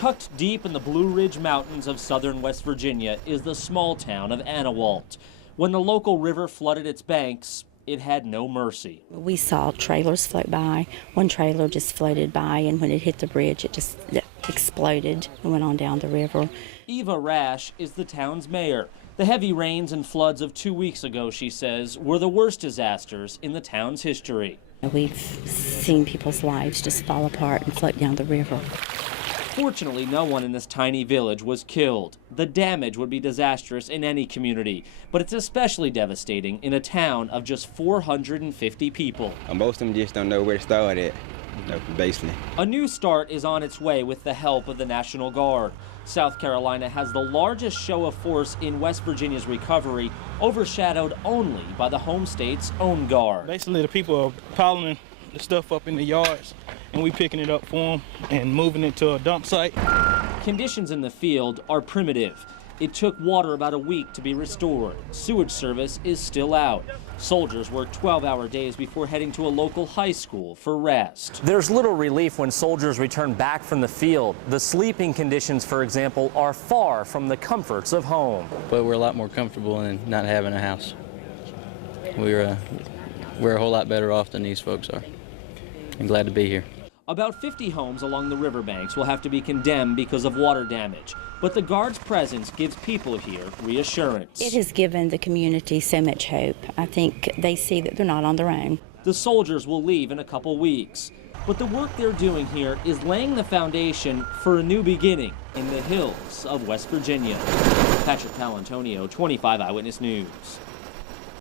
Tucked deep in the Blue Ridge Mountains of southern West Virginia is the small town of Anawalt. When the local river flooded its banks, it had no mercy. We saw trailers float by. One trailer just floated by, and when it hit the bridge, it just exploded and went on down the river. Eva Rash is the town's mayor. The heavy rains and floods of 2 weeks ago, she says, were the worst disasters in the town's history. We've seen people's lives just fall apart and float down the river. Fortunately, no one in this tiny village was killed. The damage would be disastrous in any community, but it's especially devastating in a town of just 450 people. Most of them just don't know where to start at, basically. A new start is on its way with the help of the National Guard. South Carolina has the largest show of force in West Virginia's recovery, overshadowed only by the home state's own guard. Basically, the people are piling the stuff up in the yards, and we picking it up for them and moving it to a dump site. Conditions in the field are primitive. It took water about a week to be restored. Sewage service is still out. Soldiers work 12-hour days before heading to a local high school for rest. There's little relief when soldiers return back from the field. The sleeping conditions, for example, are far from the comforts of home. But we're a lot more comfortable in not having a house. We're a whole lot better off than these folks are. I'm glad to be here. About 50 homes along the riverbanks will have to be condemned because of water damage. But the Guard's presence gives people here reassurance. It has given the community so much hope. I think they see that they're not on their own. The soldiers will leave in a couple weeks. But the work they're doing here is laying the foundation for a new beginning in the hills of West Virginia. Patrick Palantonio, 25 Eyewitness News.